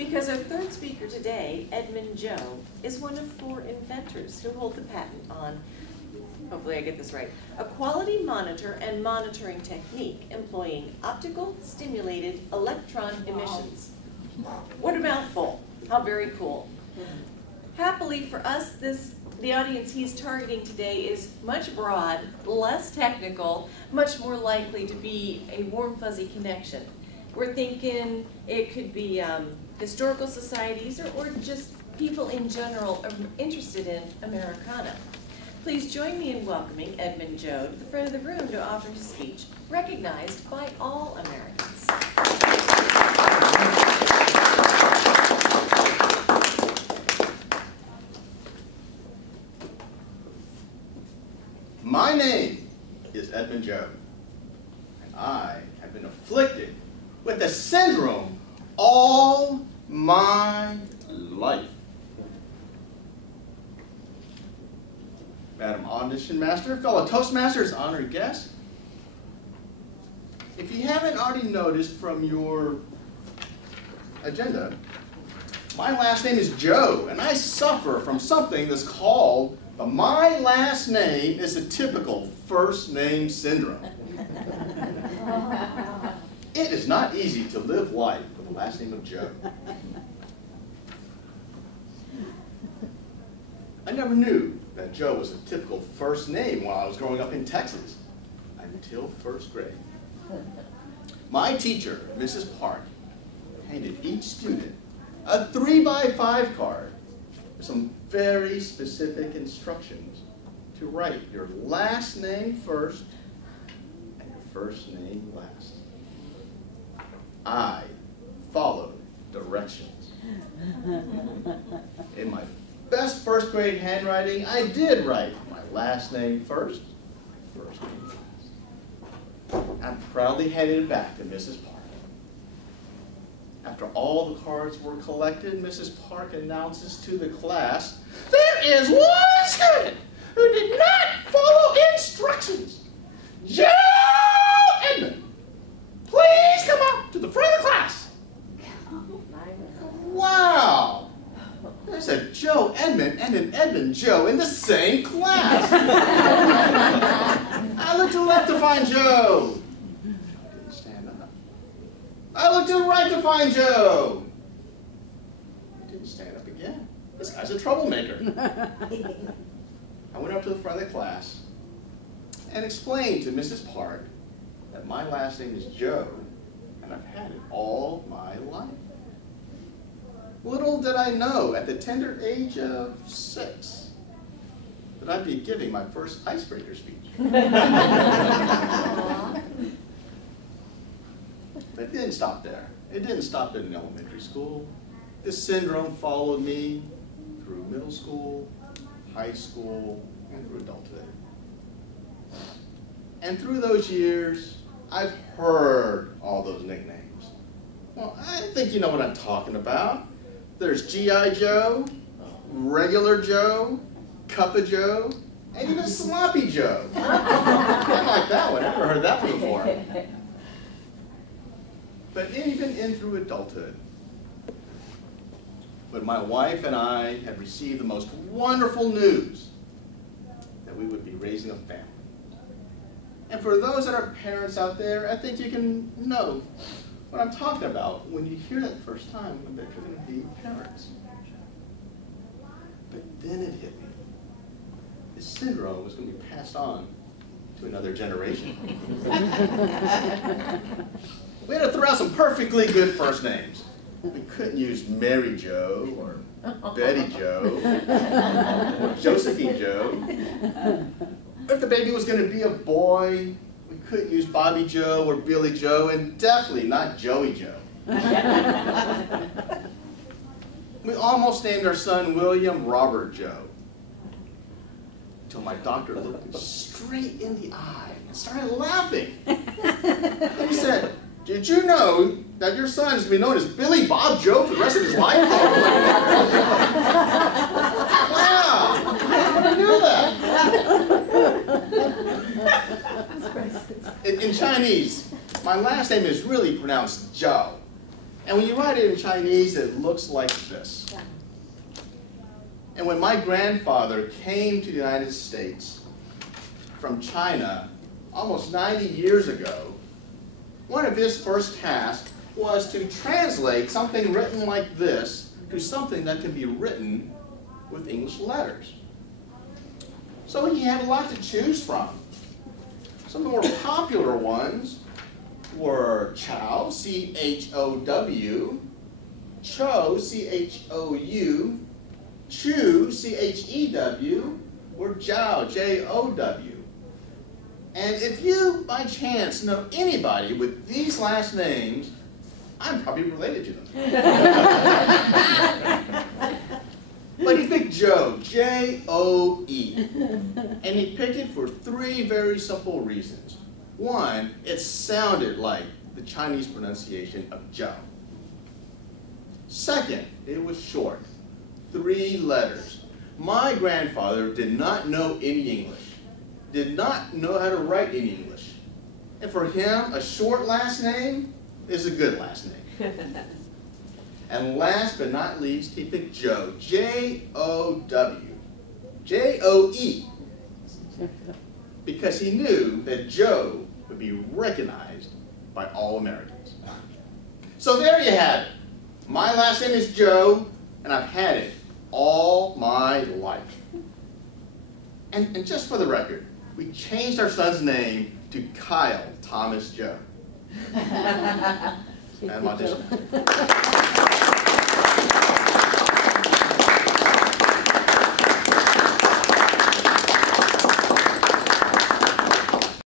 because our third speaker today, Edmond Joe, is one of 4 inventors who hold the patent on, hopefully I get this right, a quality monitor and monitoring technique employing optical stimulated electron emissions. What a mouthful. How very cool. Happily for us, the audience he's targeting today is much broad, less technical, much more likely to be a warm, fuzzy connection. We're thinking it could be historical societies or just people in general interested in Americana. Please join me in welcoming Edmond Joe to the front of the room to offer his speech, recognized by all Americans. My name is Edmond Joe, and I have been afflicted with the syndrome all my life. Madam Audition Master, fellow Toastmasters, honored guests, if you haven't already noticed from your agenda, my last name is Joe, and I suffer from something that's called the my last name is a typical first name syndrome. It is not easy to live life with the last name of Joe. I never knew that Joe was a typical first name while I was growing up in Texas, until first grade. My teacher, Mrs. Park, handed each student a 3x5 card with some very specific instructions to write your last name first and your first name last. I followed directions. In my best first grade handwriting, I did write my last name first, my first name last. I proudly handed it back to Mrs. Park. After all the cards were collected, Mrs. Park announces to the class, "There is one student who did not follow instructions. Joe Edmond, please come up to the front of the class." Wow! There's a Joe Edmond and an Edmond Joe in the same class. I looked to the left to find Joe. Didn't stand up. I looked to the right to find Joe. Didn't stand up again. This guy's a troublemaker. I went up to the front of the class and explained to Mrs. Park that my last name is Joe and I've had it all my life. Little did I know at the tender age of 6 that I'd be giving my first icebreaker speech. But it didn't stop there. It didn't stop in elementary school. This syndrome followed me through middle school, high school, and through adulthood. And through those years, I've heard all those nicknames. Well, I think you know what I'm talking about. There's G.I. Joe, Regular Joe, Cup of Joe, and even Sloppy Joe. I like that one. I've never heard that one before. But even in through adulthood, when my wife and I had received the most wonderful news that we would be raising a family. And for those that are parents out there, I think you can know what I'm talking about when you hear that the first time that you're going to be parents. But then it hit me. This syndrome was going to be passed on to another generation. We had to throw out some perfectly good first names. We couldn't use Mary Jo or Betty Jo or Josephine Jo. If the baby was going to be a boy, we couldn't use Bobby Joe or Billy Joe, and definitely not Joey Joe. We almost named our son William Robert Joe, until my doctor looked me straight in the eye and started laughing. And he said, "Did you know that your son is going to be known as Billy Bob Joe for the rest of his life?" Wow, I knew that. In Chinese, my last name is really pronounced Zhao. And when you write it in Chinese, it looks like this. And when my grandfather came to the United States from China almost 90 years ago, one of his first tasks was to translate something written like this to something that can be written with English letters. So he had a lot to choose from. Some of the more popular ones were Chow, C-H-O-W, Cho, C-H-O-U, Chu, C-H-E-W, or Jiao, J-O-W. And if you, by chance, know anybody with these last names, I'm probably related to them. But he picked Joe, J-O-E. And he picked it for three very simple reasons. One, it sounded like the Chinese pronunciation of Joe. Second, it was short, 3 letters. My grandfather did not know any English, did not know how to write any English. And for him, a short last name is a good last name. And last but not least, he picked Joe, J-O-W, J-O-E, because he knew that Joe would be recognized by all Americans. So there you have it. My last name is Joe, and I've had it all my life. And just for the record, we changed our son's name to Kyle Thomas Joe. I'm auditioning.